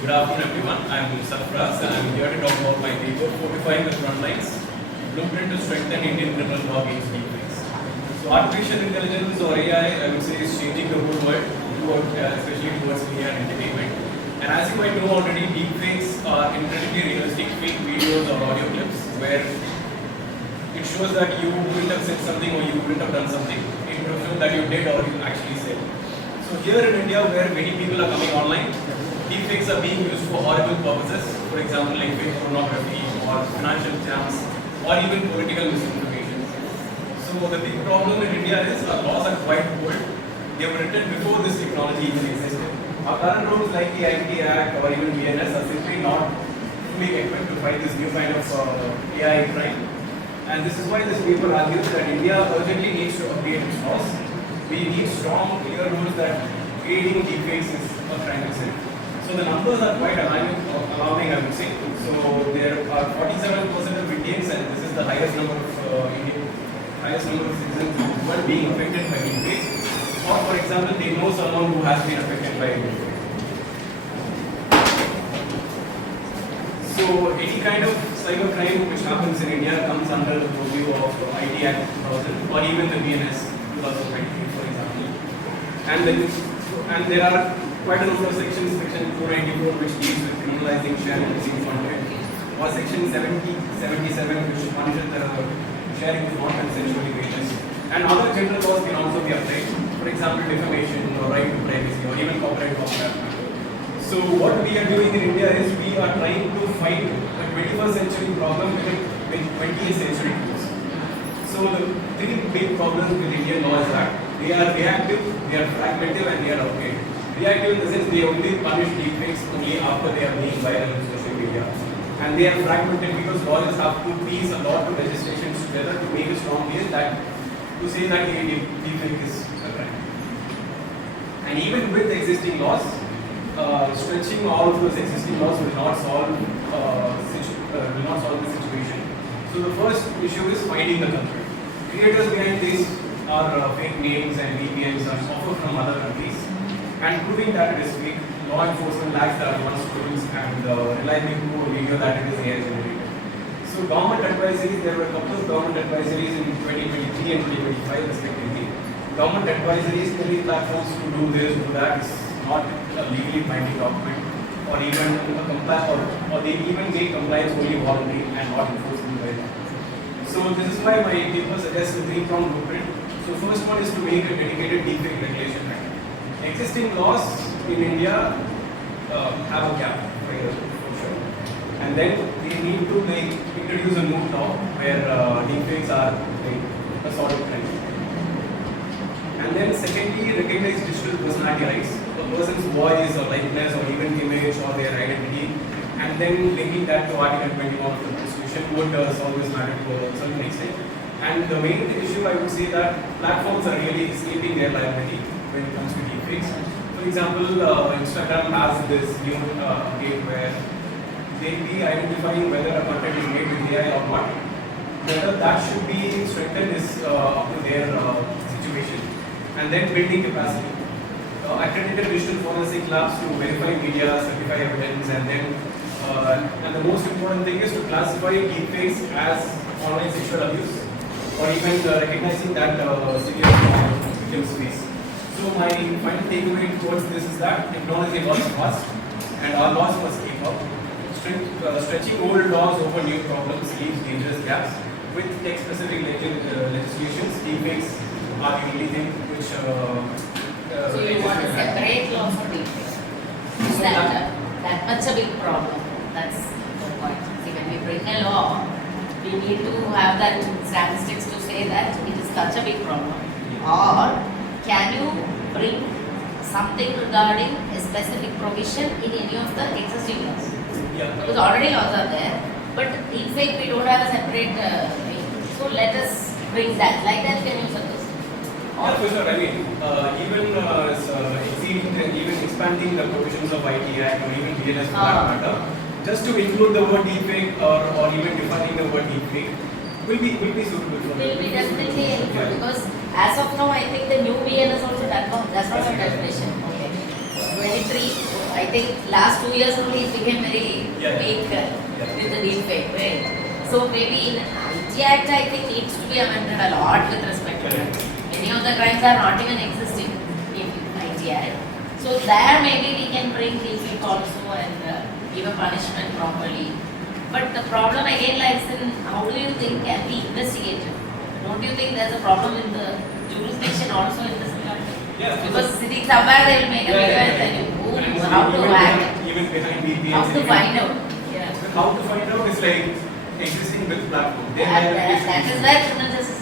good afternoon everyone. I am Sarfraz and I am here to talk about my paper, Fortifying the Front Lines, Blueprint to Strengthen Indian Criminal Law Against Deepfakes. So artificial intelligence or AI, I would say, is changing the whole world, especially towards media and entertainment. And as you might know already, deepfakes are incredibly realistic fake videos or audio clips where it shows that you wouldn't have said something or you wouldn't have done something. It would have shown that you did or you actually said. So here in India, where many people are coming online, deepfakes are being used for horrible purposes. For example, like fake pornography or financial scams or even political misinformation. So the big problem in India is our laws are quite old. They were written before this technology even existed. Our current rules like the IT Act or even BNS are simply not fully equipped to fight this new kind of AI crime. And this is why this paper argues that India urgently needs to update its laws. We need strong, clear rules that aiding deepfakes is a crime itself. So the numbers are quite alarming, I would say. So there are 47% of Indians, and this is the highest number of citizens who are being affected by deepfakes. Or, for example, they know someone who has been affected by deepfakes. So any kind of cybercrime which happens in India comes under the purview of IT Act 2000 or even the BNS 2023, for example. And there are quite a number of sections, section 494 which deals with criminalizing sharing missing content, or section 77 which punishes the sharing of non-consensual images. And other general laws can also be applied, for example defamation or right to privacy or even copyright law. So what we are doing in India is we are trying to fight a 21st century problem with 20th century tools. So the three big problems with Indian law is that they are reactive, they are fragmented, and they are outdated. Reactive in the sense they only punish deepfakes only after they are being viral in social media. And they are fragmented because lawyers have to piece a lot of legislations together to make a strong case that to say that deepfake is a crime. And even with existing laws, stretching all of those existing laws will not solve the situation. So the first issue is finding the culprit. Creators behind these are fake names and VPNs are offered from other countries, and proving that it is fake, law enforcement lacks the advanced tools and relying on video that it is AI generated. So government advisories, there were a couple of government advisories in 2023 and 2025 respectively. Government advisories telling platforms to do this, do that. It's not a legally binding document, or even or they even make compliance only voluntary and not enforceable by law. So this is why my paper suggests a three-pronged blueprint. So first one is to make a dedicated deepfake regulation act. Existing laws in India have a gap for sure, and then we need to introduce a new law where deepfakes are a sort of trend. And then secondly, recognize digital personality rights, a person's voice or likeness or even image or their identity, and then linking that to Article 21 of the Constitution would solve this matter to a certain extent. And the main issue I would say that platforms are really escaping their liability when it comes to deepfakes. For example, Instagram has this new update where they'll be identifying whether a content is made with AI or not. Whether that should be strengthened is up to their situation. And then building capacity. Accredited digital forensic labs to verify media, certify evidence, and then and the most important thing is to classify deepfakes as online sexual abuse, or even recognizing that serious victims face. So my final takeaway towards this is that technology evolves fast, and our laws must keep up. Stretching old laws over new problems leaves dangerous gaps. With tech-specific legislations, deepfakes are the only thing which. So you want a separate law for deepfakes? Is that much a big problem? That's the point. See, when we bring a law, we need to have that statistics to say that it is such a big problem. Or can you bring something regarding a specific provision in any of the existing laws? Yeah. Because already laws are there, but deepfake we don't have a separate way. So let us bring that. Like that, can you suggest? Yeah, for sure. I mean, even expanding the provisions of IT Act or even BNS for that matter, just to include the word deepfake or even defining the word deepfake will be suitable for Will be definitely helpful because as of now I think the new BNS also does not have definition. Okay. 23 I think last 2 years only it became very big with the deepfake, right? So maybe in IT Act, I think needs to be amended a lot with respect to that. Many of the crimes are not even existing in IT Act. So there maybe we can bring deepfake also and give a punishment properly. But the problem again lies in how do you think can be investigated? Don't you think there's a problem in the jurisdiction also in this regard? Yeah, Because sitting somewhere they will make a video and tell you how to act, even behind VPNs. how to find out. Yeah. How to find out is like existing with platform. They That is where criminal justice